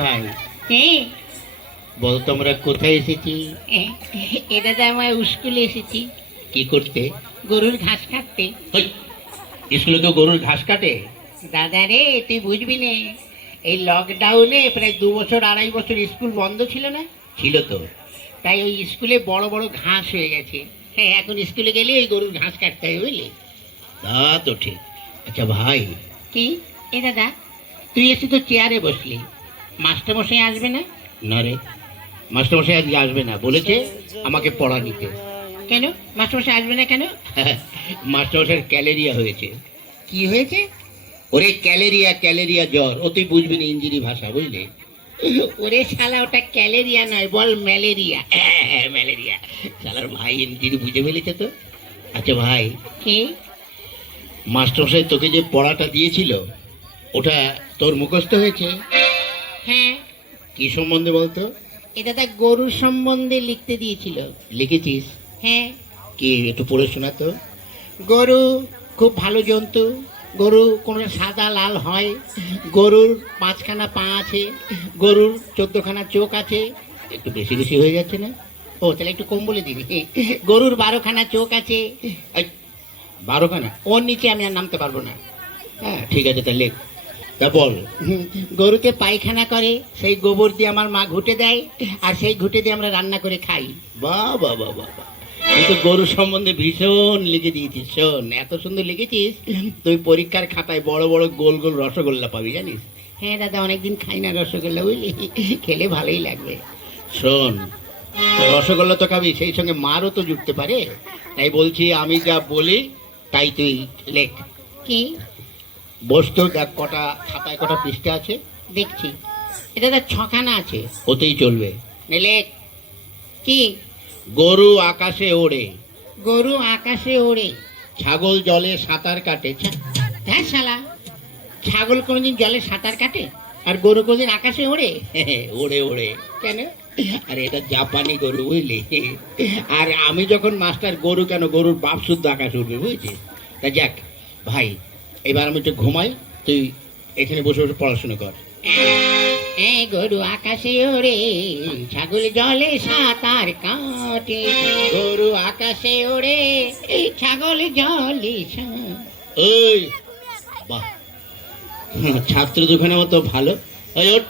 ভাই হ্যাঁ বল, তোমরা কোথায় এসেছি? এ দাদা আমার স্কুলে এসেছি কি করতে? গরুর ঘাস কাটতে। হই, স্কুলে তো গরুর ঘাস কাটে? দাদা রে তুই বুঝবি না, এই লকডাউনে প্রায় 2 বছর 2.5 বছর স্কুল বন্ধ ছিল না, ছিল তো। তাই ওই স্কুলে বড় বড় ঘাস হয়ে গেছে। হ্যাঁ এখন স্কুলে গেলে ওই গরুর ঘাস কাটতে হয় বুঝলি। তা তো ঠিক। আচ্ছা ভাই, কি এ দাদা তুই এসে তো চেয়ারে বসলি, মাস্টারমশাই আসবে না? না রে, মাস্টারমশাই আজকে আসবে না, বলেছে আমাকে পড়া নিতে। কেন মাস্টারমশাই আসবে না কেন? মাস্টারমশাইয়ের ক্যালেরিয়া হয়েছে। কি হয়েছে? ওরে ক্যালেরিয়া, ক্যালেরিয়া জ্বর, ও তুই বুঝবি না ইঞ্জিনি ভাষা, বুঝলি? ওরে শালা ওটা ক্যালেরিয়া নয়, বল ম্যালেরিয়া। ম্যালেরিয়া। শালার ভাই ইঞ্জিনি বুঝে ফেলেছে তো। আচ্ছা ভাই, কি? মাস্টারমশাই তোকে যে পড়াটা দিয়েছিল ওটা তোর মুখস্থ হয়েছে? হ্যাঁ। কি সম্বন্ধে বলতো? এটা তা গরুর সম্বন্ধে লিখতে দিয়েছিল। লিখেছিস? হ্যাঁ। কি একটু পড়ে শোনা তো। গরু খুব ভালো জন্তু, গরু কোনো সাদা লাল হয়, গরুর 5খানা পা আছে, গরুর 14খানা চোখ আছে। একটু বেশি বেশি হয়ে যাচ্ছে না? ও তাহলে একটু কম বলে দিবি। গরুর 12খানা চোখ আছে। এই, 12খানা? ওর নিচে আমি আর নামতে পারবো না। হ্যাঁ ঠিক আছে, তা লেখ। তা বল। গরুতে পায়খানা করে, সেই গোবর দিয়ে আমার মা ঘুটে দেয়, আর সেই ঘুটে দিয়ে আমরা রান্না করে খাই। বাহ বাহ বাহ বাহ বাহ। তুই তো গরু সম্বন্ধে ভীষণ লিখে দিয়েছিস। শোন, এত সুন্দর লিখেছিস, তুই পরীক্ষার খাতায় বড় বড় গোল গোল রসগোল্লা পাবি, জানিস? হ্যাঁ দাদা অনেকদিন খাই না রসগোল্লা বুঝলি, খেলে ভালোই লাগবে। শোন, রসগোল্লা তো খাবি, সেই সঙ্গে মারও তো জুটতে পারে। তাই বলছি, আমি যা বলি তাই তুই লেখ। কি? বসতো দেখ কটা খাতায় কটা পৃষ্ঠা আছে। দেখছি, এটা তো 6খানা আছে। ওতেই চলবে। নেলে কি? গরু আকাশে ওড়ে, গরু আকাশে ওড়ে, ছাগল জলে সাঁতার কাটে। হ্যাঁ শালা, ছাগল কোনোদিন জলে সাঁতার কাটে আর গরু কোনোদিন আকাশে ওড়ে? ওড়ে ওড়ে। কেন? আরে এটা জাপানি গরু, বুঝলি? আর আমি যখন মাস্টার, গরু কেন, গরুর বাপ শুদ্ধ আকাশ উঠবে, বুঝছিস? তা যাক ভাই, এবার আমি একটু ঘুমাই, তুই এখানে বসে বসে পড়াশোনা কর। এই গরু আকাশে ওড়ে, ছাগল জলে সাঁতার কাটে, গরু আকাশে ওড়ে, ছাগল জলে ওই বাহ, ছাত্র দুখানে মতো ভালো। ওই ওঠ,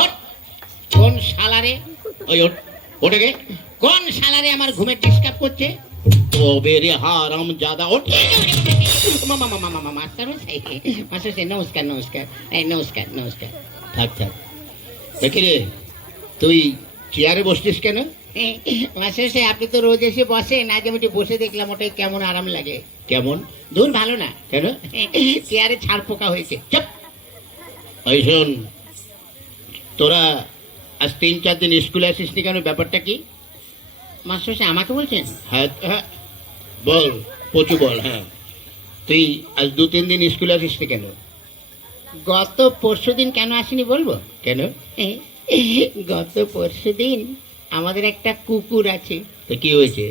ওঠ। কোন শালারে? ওই ওঠ, ওটাকে। কোন শালারে আমার ঘুমে ডিস্টার্ব করছে? ও বেরে হারাম জাদা, ওঠ। মাস্টার নমস্কার নমস্কার, এই নমস্কার নমস্কার। থাক থাক। দেখি রে, তুই চেয়ারে বসছিস কেন? মাস্টার আপনি তো রোজ এসে বসেন, আজ আমি একটু বসে দেখলাম, ওটাই কেমন আরাম লাগে। কেমন? দূর ভালো না। কেন? চেয়ারে ছাড় পোকা হয়েছে। চুপ। ওই শোন, তোরা আজ 3-4 দিন স্কুলে আসিসনি কেন, ব্যাপারটা কি? মাস্টার আমাকে বলছেন? হ্যাঁ হ্যাঁ, বল পচু বল। হ্যাঁ, তুই আজ 2-3 দিন স্কুলে আসিসনি কেন? গত পরশুদিন কেন আসেনি বলবো? কেন? গত পরশুদিন আমাদের একটা কুকুর আছে, তো কি হয়েছে?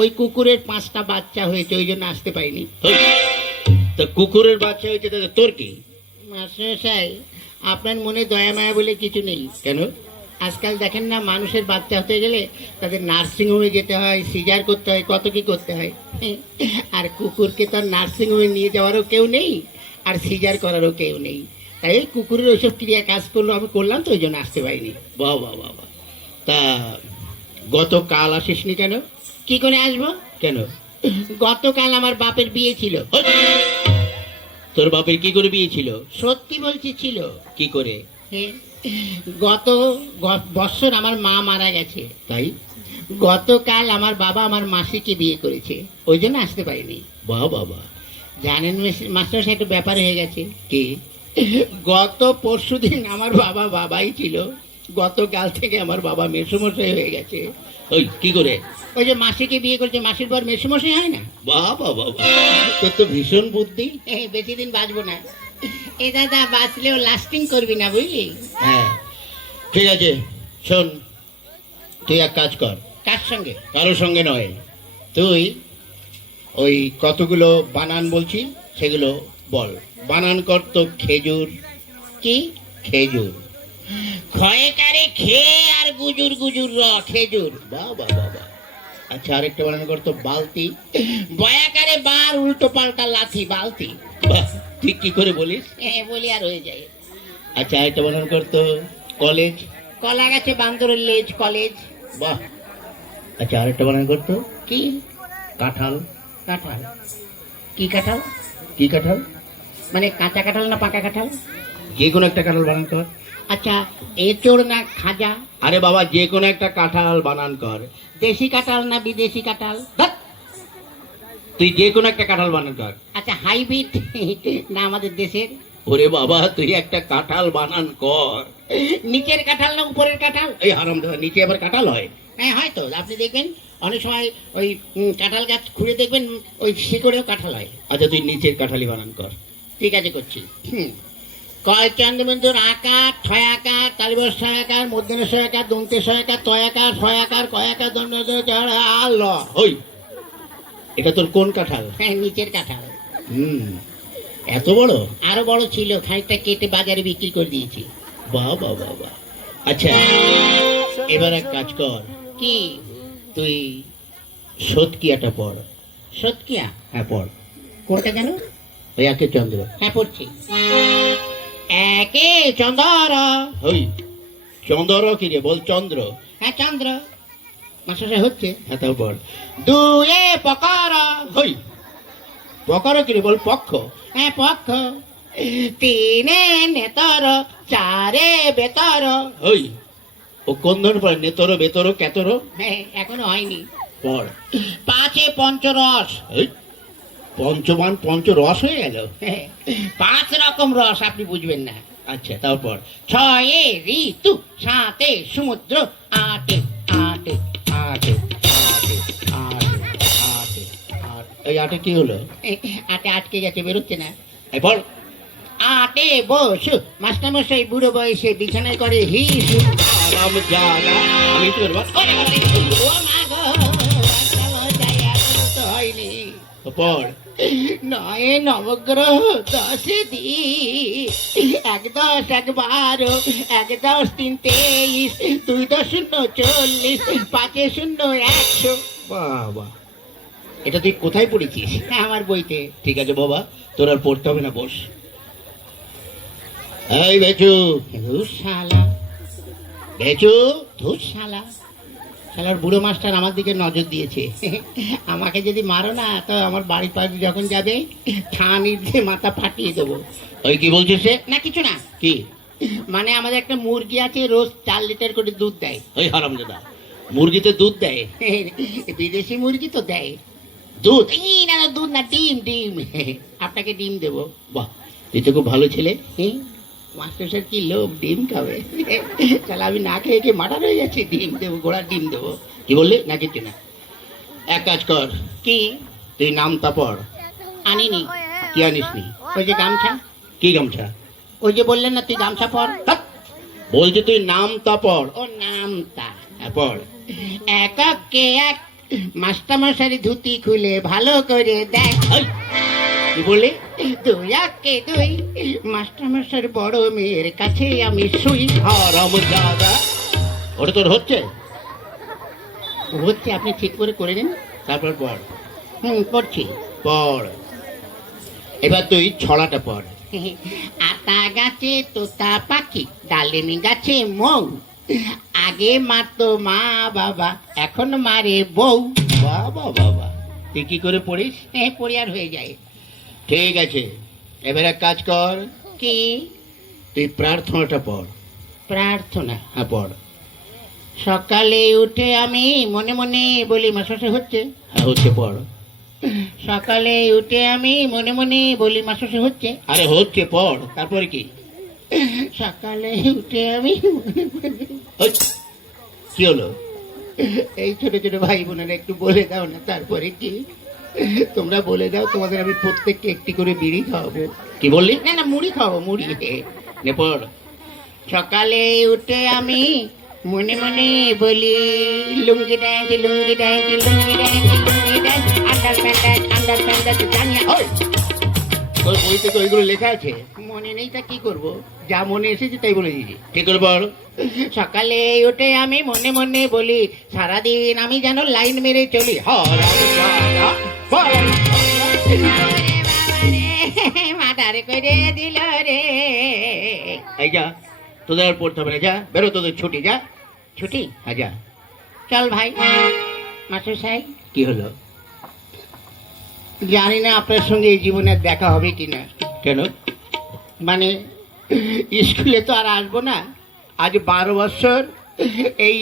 ওই কুকুরের 5টা বাচ্চা হয়েছে, ওই জন্য আসতে পারিনি। তো কুকুরের বাচ্চা হয়েছে, তাহলে তোর কি? মাস্টার আপনার মনে দয়া মায়া বলে কিছু নেই। কেন? আজকাল দেখেন না, মানুষের বাচ্চা হতে গেলে তাদের নার্সিংহোমে যেতে হয়, সিজার করতে হয়, কত কি করতে হয়। আর কুকুরকে তো নার্সিংহোমে নিয়ে যাওয়ারও কেউ নেই, আর সিজার করারও কেউ নেই। তাই ওই কুকুরের ওইসব ক্রিয়া কাজ করলো, আমি করলাম, তো ওই জন্য আসতে পারিনি। বাহ বাহ বাহ বাহ। তা গতকাল আসিসনি কেন? কি করে আসবো? কেন? গতকাল আমার বাপের বিয়ে ছিল। তোর বাপের কি করে বিয়ে ছিল? সত্যি বলছি ছিল। কি করে? গত বছর আমার মা মারা গেছে, তাই গতকাল আমার বাবা আমার মাসিকে বিয়ে করেছে, ওই জন্য আসতে পারিনি। বাহ বাবা। জানেন মাস্টার সাহেব, একটু ব্যাপার হয়ে গেছে। কি? গত পরশুদিন আমার বাবা বাবাই ছিল, গতকাল থেকে আমার বাবা মেসোমশাই হয়ে গেছে। ওই কি করে? ওই যে মাসিকে বিয়ে করেছে, মাসির পর মেসোমশাই হয় না? বাহ বাহ বাহ, তোর তো ভীষণ বুদ্ধি। বেশি দিন বাঁচবো না। এ দাদা বাঁচলেও লাস্টিং করবি না বুঝলি। হ্যাঁ ঠিক আছে, শোন, তুই এক কাজ কর। কার সঙ্গে? কারোর সঙ্গে নয়, তুই ওই কতগুলো বানান বলছি সেগুলো বল। বানান কর তো খেজুর। কি? খেজুর। ক্ষয়কারে খেয়ে আর গুজুর গুজুর খেজুর। বাবা বাবা। আচ্ছা আরেকটা বানান করতো বালতি। বয়াকারে বার উল্টো পাল্টা লাথি বালতি। বাহ, ঠিক কি করে বলিস? বলি আর হয়ে যায়। আচ্ছা আরেকটা বানান করতো কলেজ। কলা গাছে বান্দরের লেজ কলেজ। বাহ। আচ্ছা আরেকটা বানান করতো কি? কাঁঠাল। কাঁঠাল। কি কাঁঠাল? কি কাঁঠাল? মানে কাঁচা কাঁঠাল না পাকা কাঁঠাল? যে কোনো একটা কাঁঠাল বানান কর। আচ্ছা এঁচোড় না খাজা? আরে বাবা যে কোনো একটা কাঁঠাল বানান কর। দেশি কাঁঠাল না বিদেশি কাঁঠাল? ধ্যাৎ, তুই যে কোনো একটা কাঁঠাল বানান কর। আচ্ছা হাইব্রিড না আমাদের দেশের? ওরে বাবা তুই একটা কাঁঠাল বানান কর। নিচের কাঁঠাল না উপরের কাঁঠাল? এই হারাম দাদা নিচে আবার কাঁঠাল হয়? হ্যাঁ হয়তো, আপনি দেখবেন অনেক সময় ওই কাঁঠাল গাছ খুঁড়ে দেখবেন ওই শিকড়েও কাঁঠাল হয়। আচ্ছা তুই নিচের কাঁঠালি বানান কর। ঠিক আছে করছি। কয় চন্দ্রবিন্দুর আকার ছয় আকার তালিবর ছয় আকার মধ্যে ছয় আকার দন্তে ছয় আকার তয় আকার ছয় আকার কয় আকার দণ্ড আল। ওই এটা তোর কোন কাঁঠাল? হ্যাঁ নিচের কাঁঠাল। এত বড়? আরো বড় ছিল, খানিকটা কেটে বাজারে বিক্রি করে দিয়েছি। বাবা বাবা। আচ্ছা এবার এক কাজ কর, কি? তুই সৎকিয়াটা পড়। সৎকিয়া? হ্যাঁ পড়। কোনটা কেন? ওই একে চন্দ্র। হ্যাঁ পড়ছি। একে চন্দ্র। ওই চন্দ্র কি রে? বল চন্দ্র। হ্যাঁ চন্দ্র। মাস্টার হচ্ছে। হ্যাঁ তাও পড়। দুয়ে পকর। ওই পকর কি রে? বল পক্ষ। হ্যাঁ পক্ষ। তিনে নেতর চারে বেতর। ওই ও কোন ধরনের পড়ে? নেতর বেতর কেতর? হ্যাঁ এখনো হয়নি। পড়। পাঁচে পঞ্চরস। এই পঞ্চমান পঞ্চ রস হয়ে গেল। হ্যাঁ, 5 রকম রস আপনি বুঝবেন না। আচ্ছা তারপর ছয়ে ঋতু সাতে সমুদ্র আটে আটে আটে আটে আটে আটে এই আটে কি হলো? আটে আটকে গেছে, বেরোচ্ছে না। এই পড়। আটে বসু মাস্টারমশাই বুড়ো বয়সে বিছানায় করে হিস। আরাম জাগা। আমি কি করবো? ও মা গো, মাস্টারমশাই এখনো তো হয়নি। পড়। নয় নবগ্রহ 10 দিন 1 10 1 12 1 10 3 23 2 10 0 40 5 0 100। বাবা এটা তুই কোথায় পড়েছিস? আমার বইতে। ঠিক আছে বাবা তোর আর পড়তে হবে না, বস। এই বেচু। ধুর শালা, বেচু। ধুর শালা। শালার বুড়ো মাস্টার আমার দিকে নজর দিয়েছে। আমাকে যদি মারো না তো আমার বাড়ির পাশে যখন যাবে থানির দিয়ে মাথা ফাটিয়ে দেবো। ওই কি বলছিস সে? না কিছু না। কি? মানে আমাদের একটা মুরগি আছে, রোজ 4 লিটার করে দুধ দেয়। ওই হারাম দাদা মুরগিতে দুধ দেয়? বিদেশি মুরগি তো দেয় দুধ? এই না না, দুধ না, ডিম ডিম। আপনাকে ডিম দেবো। বাহ তুই তো খুব ভালো ছেলে। মাস্টার স্যার কি লোক, ডিম খাবে। তাহলে আমি না খেয়ে খেয়ে মাটার হয়ে যাচ্ছি, ডিম দেবো, ঘোড়ার ডিম দেবো। কি বললি? না কিছু না। এক কাজ কর, কি? তুই নামটা পড়। আনিনি। কি আনিস নি? ওই যে গামছা। কি গামছা? ওই যে বললেন না তুই গামছা পর। হাট! বলছি তুই নামটা পড়। ও নামটা। হ্যাঁ পড়। এককে এক মাস্টারমশারি ধুতি খুলে ভালো করে দেখ। এই, কি বললি? 2 একে 2 মাস্টারমশার বড় মেয়ের কাছে আমি শুই। হারাম দাদা ওটা তোর হচ্ছে? হচ্ছে, আপনি ঠিক করে করে নিন। তারপর পড়। পড়ছি। পড়। এবার তুই ছড়াটা পড়। আতা গাছে তোতা পাখি, ডালিম গাছে মৌ, আগে মারতো মা বাবা, এখন মারে বউ। বাবা বাবা তুই কি করে পড়িস? পড়ি আর হয়ে যায়। ঠিক আছে এবার এক কাজ কর, কি? তুই প্রার্থনাটা পড়। প্রার্থনা? হ্যাঁ পড়। সকালে উঠে আমি মনে মনে বলি, মাসে হচ্ছে। হ্যাঁ হচ্ছে, পড়। সকালে উঠে আমি মনে মনে বলি, মাসে হচ্ছে। আরে হচ্ছে, পড়। তারপরে কি? সকালে উঠে আমি ওই, কি হলো? এই ছোট ছোট ভাই বোনেরা একটু বলে দাও না। তারপরে কি? তোমরা বলে দাও, তোমাদের আমি প্রত্যেককে একটি করে বিড়ি খাওয়াবো। কি বললি? না না, মুড়ি খাওয়াবো, মুড়ি। নে পড়। সকালে উঠে আমি মনে মনে বলি, lungi dance lungi dance lungi dance lungi dance, underpant underpant জানিয়া। ওই, তোর বইতে তো ওইগুলো লেখা আছে। মনে নেই তা কি করব, যা মনে এসেছে তাই বলে দিয়েছি। ঠিক করে বল। সকালে উঠে আমি মনে মনে বলি, সারাদিন আমি যেন লাইন মেরে চলি। মাথারে করে দিল রে। এই যা, তোদের আর পড়তে হবে না, যা বেরো, তোদের ছুটি, যা। ছুটি? হ্যাঁ যা। চল ভাই। মাস্টার সাহেব, কি হলো? জানি না আপনার সঙ্গে এই জীবনে আর দেখা হবে কিনা। কেন? মানে স্কুলে তো আর আসবো না। আজ 12 বছর এই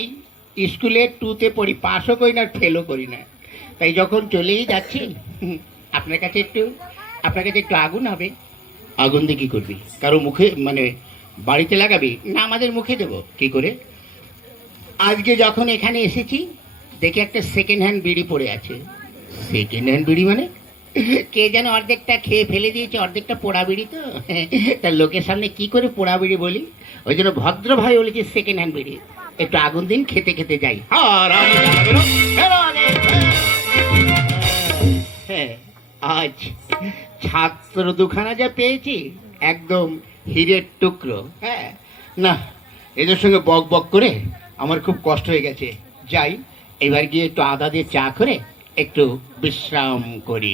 স্কুলে 2তে পড়ি, পাসও করি না ফেলও করি না। তাই যখন চলেই যাচ্ছি, আপনার কাছে একটু আগুন হবে। আগুন দিয়ে কি করবি? কারো মুখে মানে বাড়িতে লাগাবি? না, আমাদের মুখে দেবো। কি করে? আজকে যখন এখানে এসেছি দেখি একটা সেকেন্ড হ্যান্ড বিড়ি পড়ে আছে। সেকেন্ড হ্যান্ড বিড়ি মানে? কে যেন অর্ধেকটা খেয়ে ফেলে দিয়েছে, অর্ধেকটা পোড়া বিড়ি তো। তার লোকের সামনে কি করে পোড়া বিড়ি বলি, ওই জন্য ভদ্র ভাই বলেছে সেকেন্ড হ্যান্ড বিড়ি। একটু আগুন দিন, খেতে খেতে যাই। হ্যাঁ, আজ ছাত্র দুখানা যা পেয়েছি, একদম হীরের টুকরো। হ্যাঁ, না, এদের সঙ্গে বক বক করে আমার খুব কষ্ট হয়ে গেছে। যাই, এবার গিয়ে একটু আদা দিয়ে চা করে একটু বিশ্রাম করি।